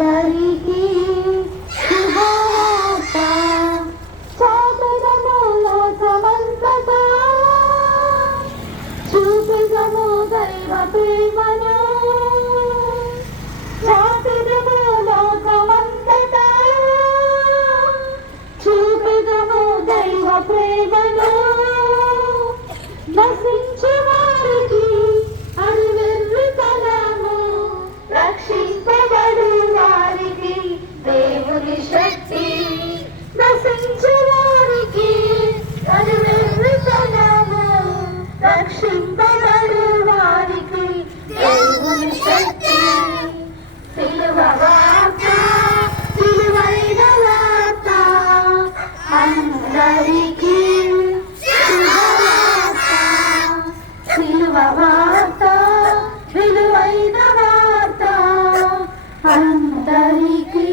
అందరికీ శుభవార్త చాటుదము లోకమంతటా చూపుదము దైవ ప్రేమను చాటుదము లోకమంతటా చూపుదము దైవ ప్రేమను నశించు వారికి శక్తి నశించు వారికి అనువెర్రితనము రక్షింపబడు వారికి దేవుని శక్తి సిలువ వార్త సిలువైన వార్త అందరికీ శుభవార్త సిలువ వార్త విలువైన వార్త అందరికీ